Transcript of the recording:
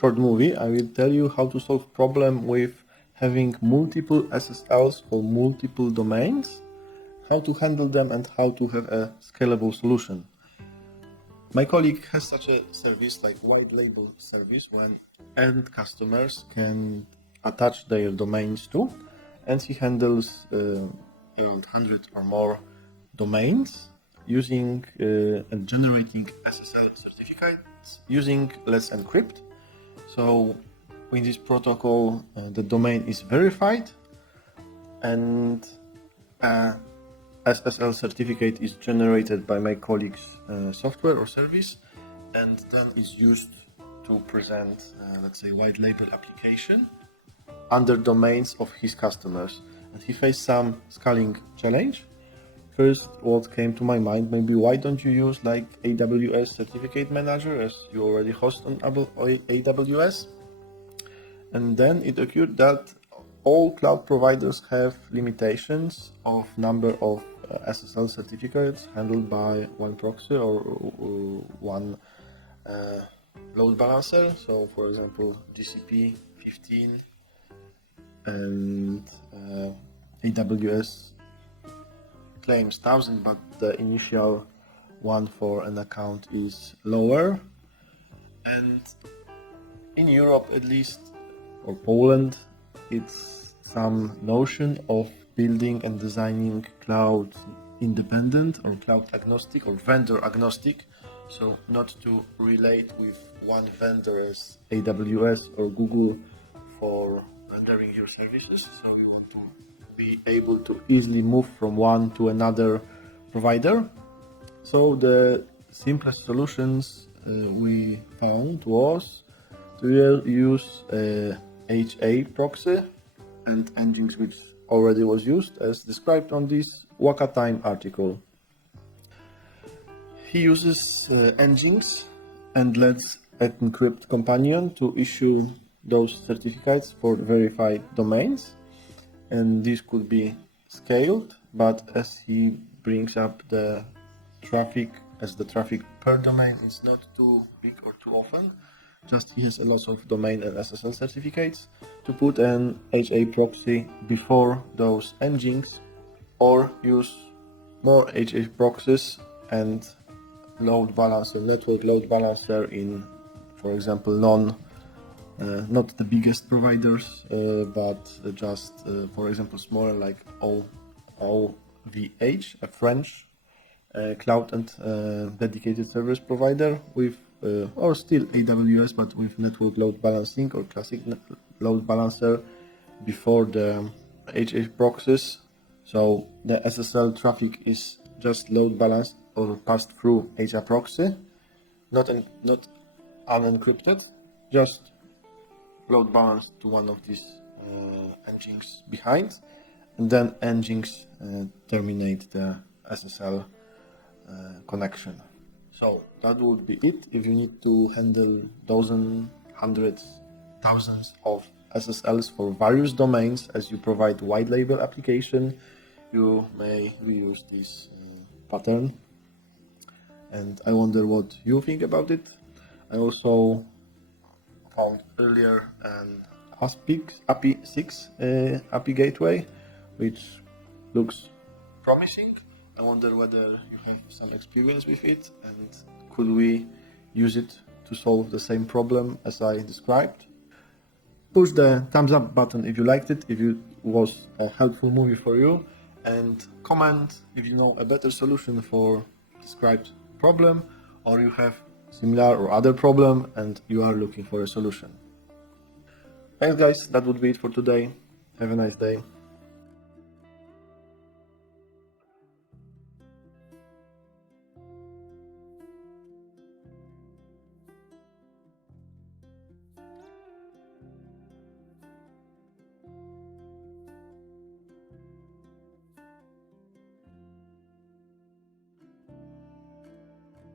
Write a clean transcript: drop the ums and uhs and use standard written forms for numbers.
short movie, I will tell you how to solve problem with having multiple SSLs for multiple domains, how to handle them, and how to have a scalable solution. My colleague has such a service like white label service when end customers can attach their domains to, and he handles around 100 or more domains using and generating SSL certificates using Let's Encrypt. So in this protocol, the domain is verified and SSL certificate is generated by my colleague's software or service, and then is used to present, let's say, white label application under domains of his customers. And he faced some scaling challenge. First, what came to my mind, maybe why don't you use like AWS Certificate Manager, as you already host on AWS? And then it occurred that all cloud providers have limitations of number of SSL certificates handled by one proxy or one load balancer. So for example, GCP 15 and AWS claims 1000, but the initial one for an account is lower. And in Europe at least, or Poland, it's some notion of building and designing cloud independent or cloud agnostic or vendor agnostic. So not to relate with one vendor as AWS or Google for rendering your services. So we want to be able to easily move from one to another provider. So the simplest solutions we found was to use HAProxy and Nginx, which already was used as described on this Waka Time article. He uses Nginx and Let's Encrypt companion to issue those certificates for verified domains, and this could be scaled, but as he brings up the traffic, as the traffic per domain is not too big or too often, just he has a lot of domain and SSL certificates, to put an HAProxy before those Nginx, or use more HAProxies and load balancer, network load balancer in, for example, not the biggest providers, but just, for example, smaller, like OVH, a French cloud and dedicated service provider with, or still AWS, but with network load balancing or classic load balancer before the HAProxies. So the SSL traffic is just load balanced or passed through HAProxy, not unencrypted, just load balanced to one of these Nginx behind, and then Nginx terminate the SSL connection. So that would be it. If you need to handle dozens, hundreds, thousands of SSLs for various domains, as you provide white label application, you may reuse this pattern. And I wonder what you think about it. I also found earlier an APISIX API gateway, which looks promising. I wonder whether you have some experience with it, and could we use it to solve the same problem as I described. Push the thumbs up button if you liked it, if it was a helpful movie for you, and comment if you know a better solution for described problem, or you have similar or other problem and you are looking for a solution. Thanks guys, that would be it for today. Have a nice day.